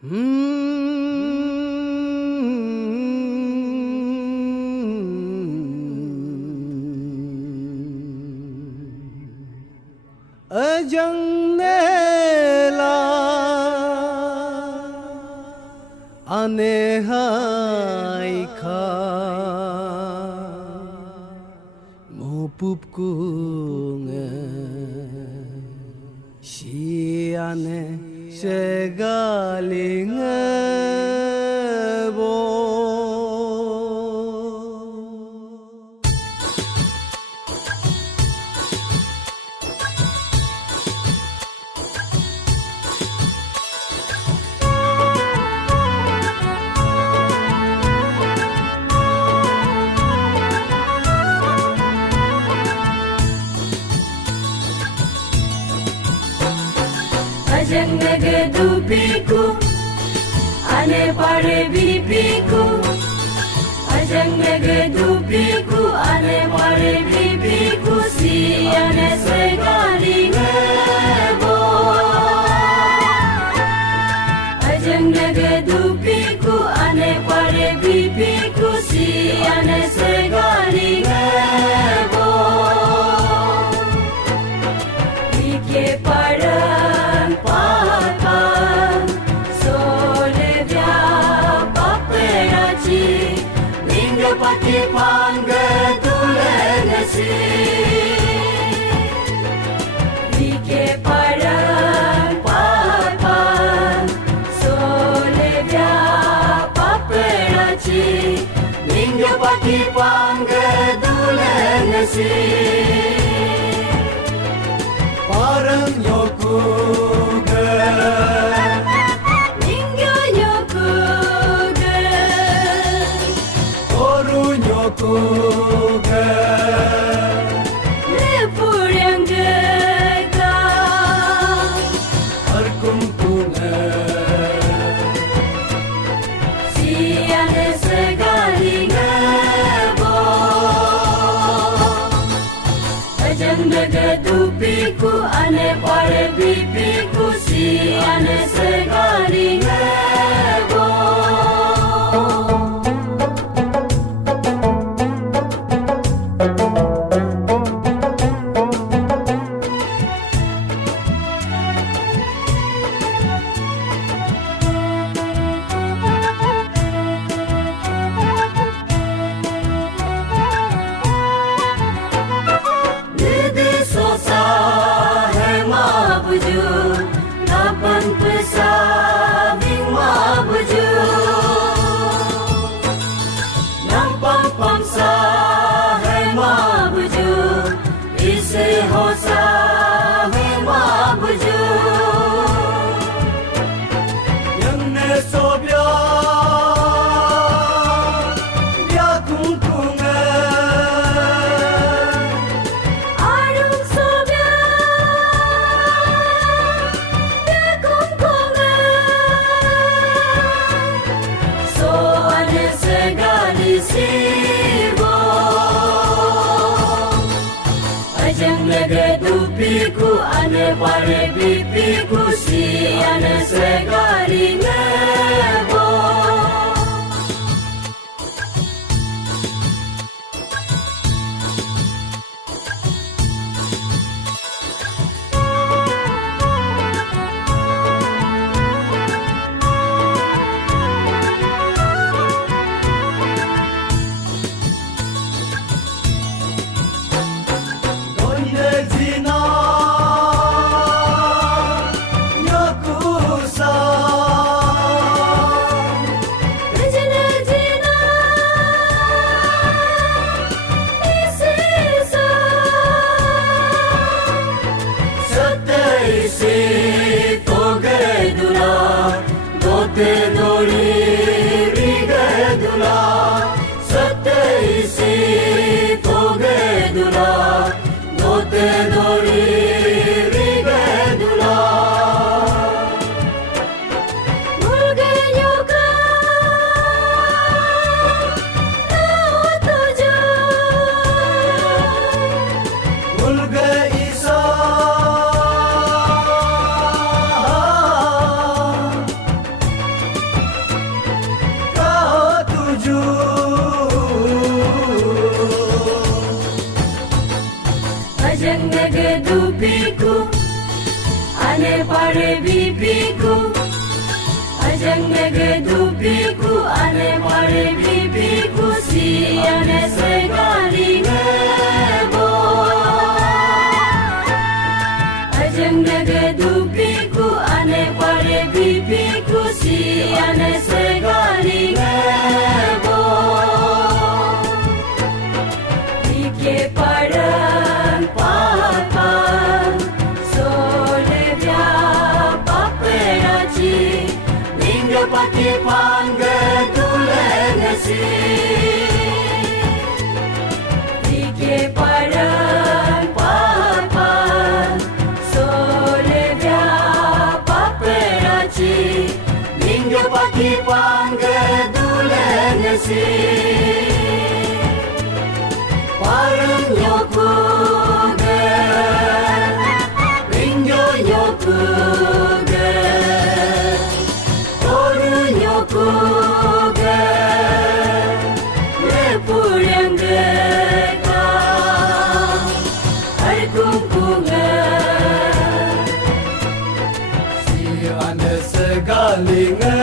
Ajang nela ane hai kha mo pup kung si ane se galing bo Ajang nagadupiku ane pare bibiku Ajang nagadupiku ane pare bibiku si ane segaling bo Ajang nagadupiku ane pare bibiku si ane segaling bo Ike para pati pangga tulenasi Dike parang papan Solebya paperaci Mingga pati pangga tulenasi parang yokuga Kuga Lepur yang gegah Perkumpungan Siane segaling bo Ajang nagadupiku ane pare bibiku Siane segaling bo Lapan pesabing mabuju Nampang pamsa hai mabuju Isi hosa hai mabuju Yang nesobya Dia kungkungan Arung sobya Sibo Ajang nagadupiku ane pare bibiku si ane segaling bo Te dori rigadula Satteisi togedula Dote dori rigadula Mulgenyuka Nao tuju Mulga isa paki pangge dule ngasi Ike paran papan Sole dia paperaci Mingge paki pangge dule ngasi Parang yoku ge Mingge yoku ge Toru yoku ge Lepurang deka Har kumpungan Si ane segalinge